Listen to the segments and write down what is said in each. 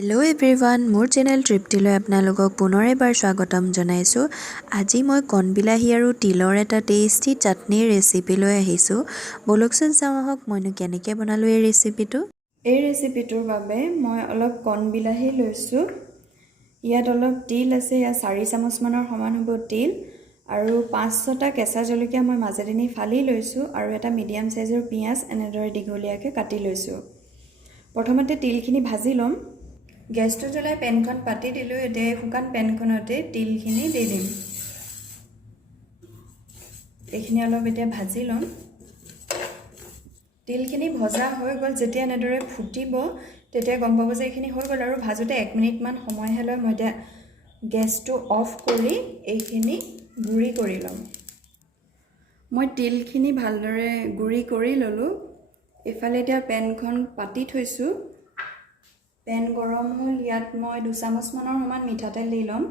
Hello' everyone, মোৰ channel তৃপ্তিলৈ আপোনালোকক পুনৰ এবাৰ স্বাগতম জনাইছোঁ। আজি মই কণবিলাহী আৰু তিলৰ এটা টেষ্টি চাটনিৰ ৰেচিপি লৈ আহিছোঁ। বলকচোন চাওঁ আহক মইনো কেনেকৈ বনালোঁ এই ৰেচিপিটো। এই ৰেচিপিটোৰ বাবে মই অলপ কণবিলাহী লৈছোঁ। ইয়াত অলপ তিল আছে, ইয়াত 4 চামুচমানৰ সমান হ'ব তিল, আৰু 5-6টা কেঁচা জলকীয়া মই মাজেৰে নি ফালি লৈছোঁ, আৰু এটা মিডিয়াম চাইজৰ পিঁয়াজ এনেদৰে দীঘলীয়াকৈ কাটি লৈছোঁ। প্ৰথমতে তিলখিনি ভাজি ল'ম। গেছটো জ্বলাই পেনখন পাতি দিলোঁ। এতিয়া এই শুকান পেনখনতে তিলখিনি দি দিম। এইখিনি অলপ এতিয়া ভাজি ল'ম। তিলখিনি ভজা হৈ গ'ল। যেতিয়া এনেদৰে ফুটিব তেতিয়া গম পাব যে এইখিনি হৈ গ'ল, আৰু ভাজোতে 1 মিনিটমান সময়হে লয়। মই এতিয়া গেছটো অফ কৰি এইখিনি গুড়ি কৰি ল'ম। মই তিলখিনি ভালদৰে গুড়ি কৰি ল'লোঁ। এইফালে এতিয়া পেনখন পাতি থৈছোঁ। পেন গৰম হ'ল। ইয়াত মই 2 চামুচমানৰ সমান মিঠাতেল দি ল'ম।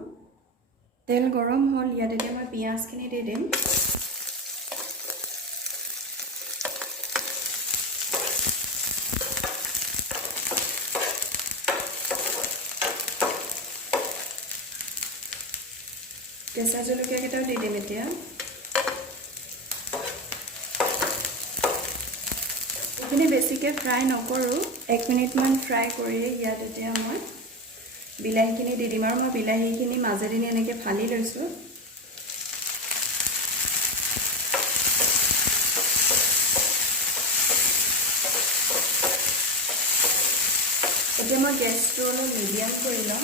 তেল গৰম হ'ল। ইয়াত এতিয়া মই পিঁয়াজখিনি দি দিম। কেঁচা জলকীয়াকেইটাও দি দিম। এতিয়া এইখিনি বেছিকৈ ফ্ৰাই নকৰোঁ, 1 মিনিটমান ফ্ৰাই কৰি ইয়াত এতিয়া মই বিলাহীখিনি দি দিম। আৰু মই বিলাহীখিনি মাজেৰে এনেকৈ ফালি লৈছোঁ। এতিয়া মই গেছটো অলপ মিডিয়াম কৰি ল'ম।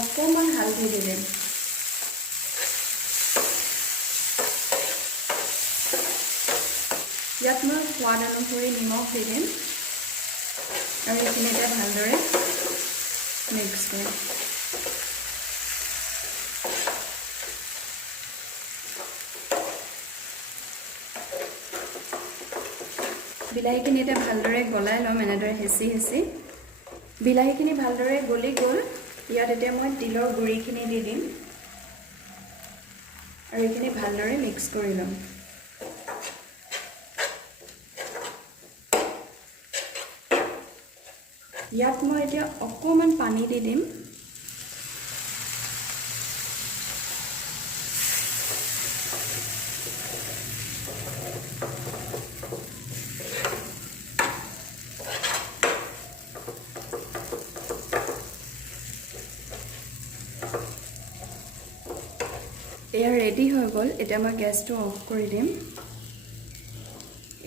অকণমান হালধি দি দিম। ইয়াত মই সোৱাদ অনুসৰি নিমখ দি দিম, আৰু এইখিনি এতিয়া ভালদৰে মিক্স কৰিম। বিলাহীখিনি এতিয়া ভালদৰে গলাই ল'ম, এনেদৰে হেঁচি হেঁচি। বিলাহীখিনি ভালদৰে গলি গ'ল। ইয়াত এতিয়া মই তিলৰ গুড়িখিনি দি দিম, আৰু এইখিনি ভালদৰে মিক্স কৰি ল'ম। ইয়াত মই এতিয়া অকণমান পানী দি দিম। এয়া ৰেডি হৈ গ'ল। এতিয়া মই গেছটো অফ কৰি দিম।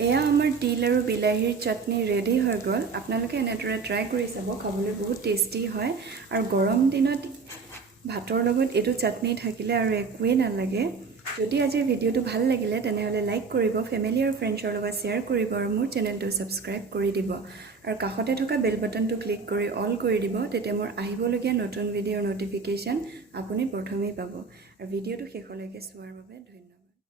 এয়া আমাৰ তিল আৰু বিলাহীৰ চাটনি ৰেডি হৈ গ'ল। আপোনালোকে এনেদৰে ট্ৰাই কৰি চাব, খাবলৈ বহুত টেষ্টি হয়। আৰু গৰম দিনত ভাতৰ লগত এইটো চাটনি থাকিলে আৰু একোৱেই নালাগে। যদি আজিৰ ভিডিঅ'টো ভাল লাগিলে তেনেহ'লে লাইক কৰিব, ফেমিলি আৰু ফ্ৰেণ্ডছৰ লগত শ্বেয়াৰ কৰিব, আৰু মোৰ চেনেলটো ছাবস্ক্ৰাইব কৰি দিব, আৰু কাষতে থকা বেল বাটনটো ক্লিক কৰি অল কৰি দিব। তেতিয়া মোৰ আহিবলগীয়া নতুন ভিডিঅ'ৰ ন'টিফিকেশ্যন আপুনি প্ৰথমেই পাব। আৰু ভিডিঅ'টো শেষলৈকে চোৱাৰ বাবে ধন্যবাদ।